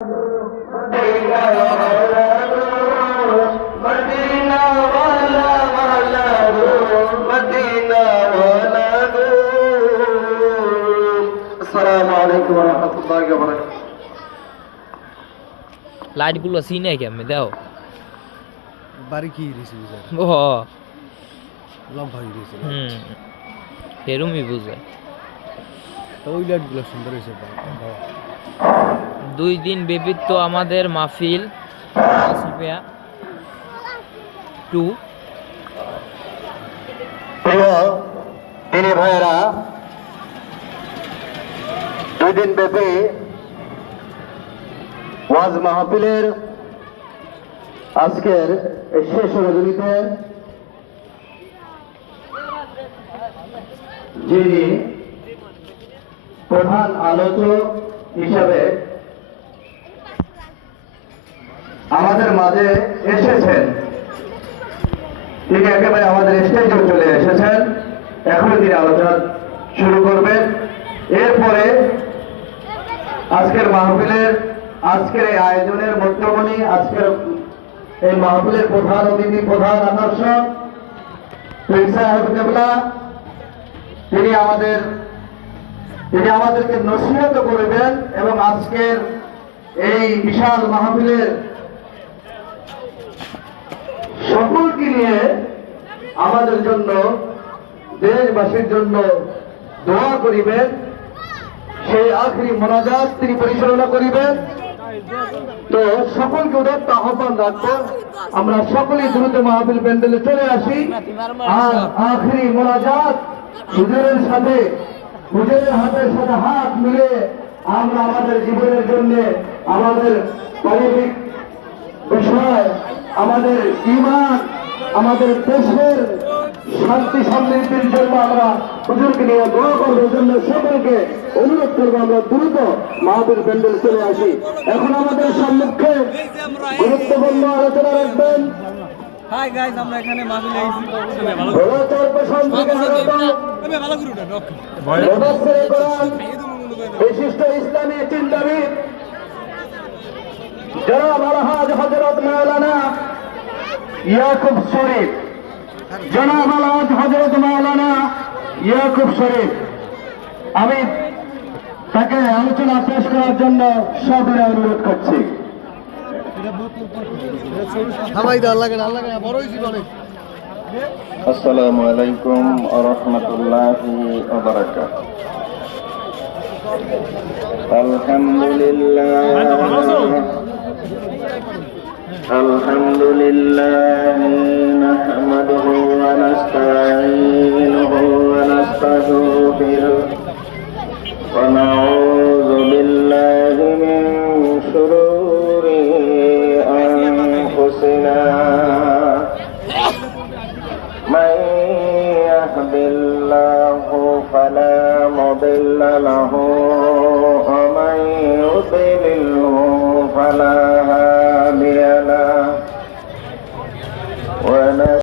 Light গুলো সিনে কেমনে দাও বাড়ি কি দিছি বুঝা ও লম্বা হয়ে গেছে এরমই বুঝে তো ওই লাইট গুলো সুন্দর হয়েছে 2 দিন ব্যাপী তো আমাদের মাহফিল আসিফিয়া 2 প্রিয় দিনী ভাইয়েরা, 2 দিন ব্যাপী ওয়াজ মাহফিলের আজকের শেষ রজনীতে যিনি প্রধান আলোচক হিসাবে আমাদের মাঝে এসেছেন, তিনি একেবারে আমাদের স্টেজে চলে এসেছেন। এখন তিনি আলোচনা শুরু করবেন। এরপরে আজকের মাহফিলের আজকের এই আয়োজনের মধ্যমণি, আজকের এই মাহফিলের প্রধান অতিথি, প্রধান আকর্ষণ তিনি আমাদেরকে নসিহত করবেন এবং আজকের এই বিশাল মাহফিলের সকলকে নিয়ে আমাদের জন্য, দেশবাসীর জন্য দোয়া করিবেন। সেই আখরি মোনাজাত তিনি পরিচালনা করিবেন। তো সকলকে উদাত্ত আহ্বান রাখবো, আমরা সকলেই দ্রুত মাহফিল প্যান্ডেলে চলে আসি। আর আখরি মোনাজাত হুজুরের হাতের সাথে হাত মিলে আমরা আমাদের জীবনের জন্য, আমাদের পারিবারিক বিষয়, আমাদের ঈমান, আমাদের দেশের শান্তি সমৃদ্ধির জন্য আমরা হুজুরকে নিয়ে দোয়া করবো। জন্য সকলকে অনুরোধ করবো আমরা দ্রুত মাহফিল প্যান্ডেল চলে আসি। এখন আমাদের সম্মুখে গুরুত্বপূর্ণ আলোচনা রাখবেন বিশিষ্ট ইসলামী চিন্তাবিদ জনাব আলহাজ হযরত মাওলানা ইয়াকুব শরীফ, জনাব আলহাজ হযরত মাওলানা ইয়াকুব শরীফ, আমি তাকে আলোচনা পেশ করার জন্য সদরে অনুরোধ করছি। আসসালামু আলাইকুম ওয়া রাহমাতুল্লাহি ওয়া বারাকাতুহু। আলহামদুলিল্লাহ নাহমাদুহু ওয়া নাস্তাঈনুহু ওয়া নাস্তাগফিরুহ ওয়া নাউযু বিল্লাহি মিন শুরুরি আনফুসিনা من يهد الله فلا مضل له ومن يضلله فلا